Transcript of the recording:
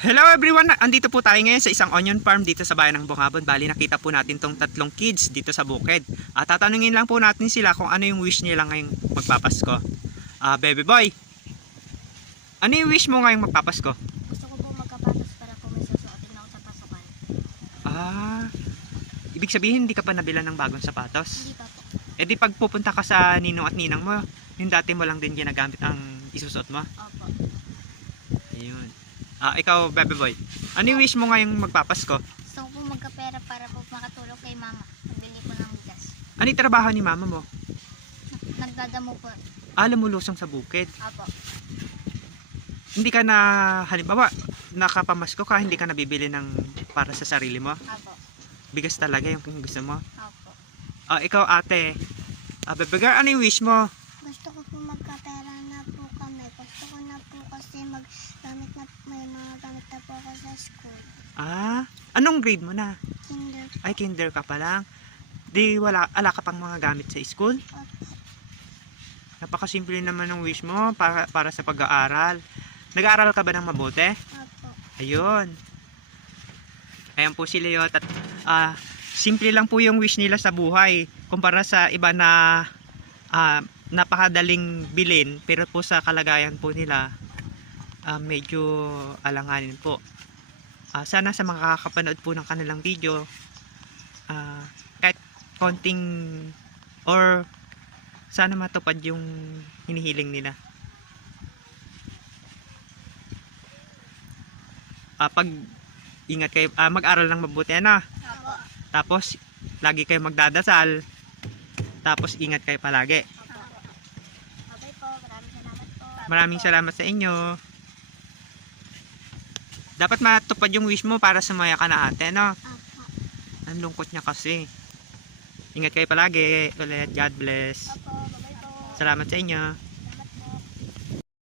Hello everyone! Andito po tayo ngayon sa isang onion farm dito sa bayan ng Bungabon. Bali nakita po natin tong tatlong kids dito sa bukid. Tatanungin lang po natin sila kung ano yung wish nila ngayong magpapasko. Baby boy, ano yung wish mo ngayong magpapasko? Gusto ko po magkapatos para po may susuotin ako sa pasukan. Ibig sabihin hindi ka pa nabilan ng bagong sapatos? Hindi pa po. E di pag pupunta ka sa ninong at ninang mo, yung dati mo lang din ginagamit ang isusot mo? Opo. Ayun. Ikaw baby boy, ano yung wish mo ngayong magpapasko? Gusto ko po magkapera para po makatulong kay mama. Pagbili po ng bigas. Ano yung trabaho ni mama mo? Nagdadamo po. Lumulusong sa bukid. Opo. Hindi ka na, halimbawa, nakapamasko ka, hindi ka nabibili ng para sa sarili mo? Opo. Bigas talaga yung gusto mo? Opo. Ikaw ate, baby girl, ano yung wish mo? Gusto ko po magkapera na po kami. Gusto ko na po kasi may mga gamit na po ako sa school. Anong grade mo na? Kinder. Ay, kinder ka pa lang. Di ala ka pang mga gamit sa school? Opo. Napakasimple naman ng wish mo para sa pag-aaral. Nag-aaral ka ba ng mabuti? Opo. Ayun. Ayan po si Leot at simple lang po yung wish nila sa buhay kumpara sa iba na napakadaling bilhin, pero po sa kalagayan po nila medyo alanganin po. Sana sa mga kakapanood po ng kanilang video, kahit konting or sana matupad yung hinihiling nila. Pag ingat kayo, mag-aral ng mabuti na. Opo. Tapos lagi kayo magdadasal. Tapos ingat kayo palagi. Opo. Okay po. Maraming salamat po. Maraming salamat sa inyo. Dapat matupad yung wish mo para sumaya ka na ate, no? Opo. Ang lungkot niya kasi. Ingat kayo palagi. Ulit, God bless. Opo. Bye-bye po. Salamat sa inyo.